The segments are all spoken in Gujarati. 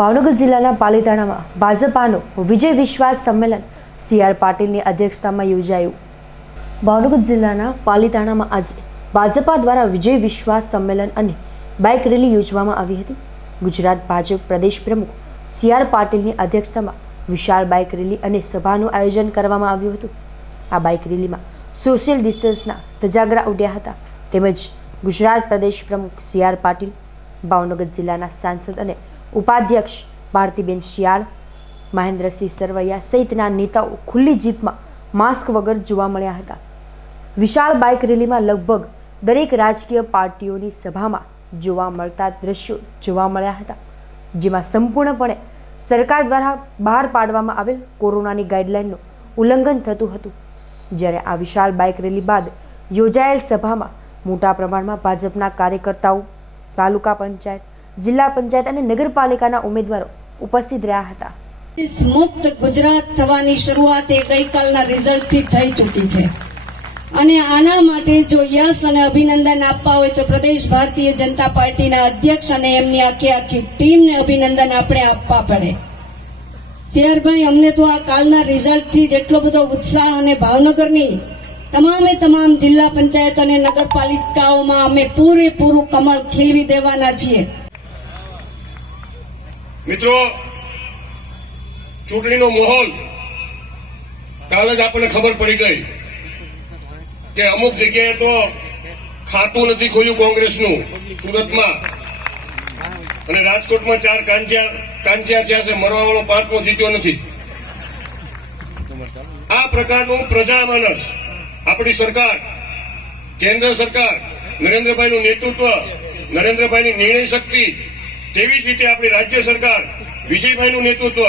ભાવનગર જિલ્લાના પાલીતાણામાં ભાજપાનું વિજય વિશ્વાસ સંમેલન સી.આર. પાટીલની અધ્યક્ષતામાં યોજાયું। ભાવનગર જિલ્લાના પાલીતાણામાં આજે ભાજપા દ્વારા વિજય વિશ્વાસ સંમેલન અને બાઇક રેલી યોજવામાં આવી હતી। ગુજરાત ભાજપ પ્રદેશ પ્રમુખ સી.આર. પાટીલની અધ્યક્ષતામાં વિશાળ બાઇક રેલી અને સભાનું આયોજન કરવામાં આવ્યું હતું। આ બાઇક રેલીમાં સોશિયલ ડિસ્ટન્સના ધજાગરા ઉડ્યા હતા તેમજ ગુજરાત પ્રદેશ પ્રમુખ સી.આર. પાટીલ, ભાવનગર જિલ્લાના સાંસદ અને ઉપાધ્યક્ષ ભારતીબેન શિયાળ, મહેન્દ્રસિંહ સરવૈયા સહિતના નેતાઓ ખુલ્લી જીપમાં માસ્ક વગર જોવા મળ્યા હતા। વિશાળ બાઇક રેલીમાં લગભગ દરેક રાજકીય પાર્ટીઓની સભામાં જોવા મળતા દ્રશ્યો જોવા મળ્યા હતા, જેમાં સંપૂર્ણપણે સરકાર દ્વારા બહાર પાડવામાં આવેલ કોરોનાની ગાઈડલાઇનનું ઉલ્લંઘન થતું હતું। જ્યારે આ વિશાળ બાઇક રેલી બાદ યોજાયેલ સભામાં મોટા પ્રમાણમાં ભાજપના કાર્યકર્તાઓ, તાલુકા પંચાયત, જિલ્લા પંચાયત અને નગરપાલિકાના ઉમેદવારો ઉપસ્થિત રહ્યા હતા। મુક્ત ગુજરાત થવાની શરૂઆત એ ગઈકાલના રિઝલ્ટથી થઈ ચૂકી છે અને આના માટે જો યશ અને અભિનંદન આપવા હોય તો પ્રદેશ ભારતીય જનતા પાર્ટીના અધ્યક્ષ અને એમની આખી ટીમને અભિનંદન આપણે આપવા પડે। સી.આર.ભાઈ, અમને તો આ કાલના રિઝલ્ટથી જેટલો બધો ઉત્સાહ અને ભાવનગરની તમામ જિલ્લા પંચાયત અને નગરપાલિકાઓમાં અમે પૂરેપૂરું કમળ ખીલવી દેવાના છીએ। મિત્રો, ચૂંટણીનો માહોલ કાલે જ આપણને ખબર પડી ગઈ કે અમુક જગ્યાએ તો ખાતું નથી ખોલ્યું કોંગ્રેસનું સુરતમાં, અને રાજકોટમાં 4 કાંચિયા થયા છે, મરવા વાળો 5મો જીત્યો નથી। આ પ્રકારનું પ્રજામાનસ આપણી સરકાર, કેન્દ્ર સરકાર, નરેન્દ્રભાઈનું નેતૃત્વ, નરેન્દ્રભાઈની નિર્ણય શક્તિ, તેવી જ રીતે આપણી રાજ્ય સરકાર, વિજયભાઈનું નેતૃત્વ,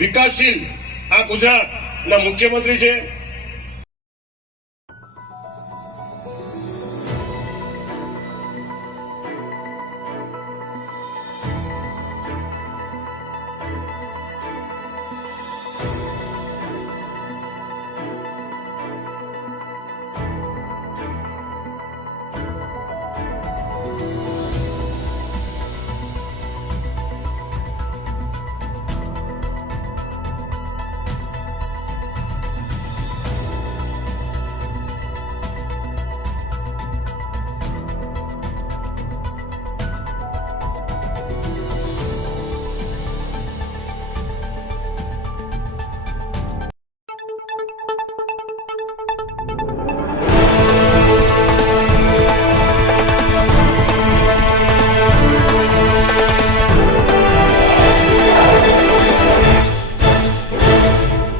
વિકાસશીલ આ ગુજરાતના મુખ્યમંત્રી છે।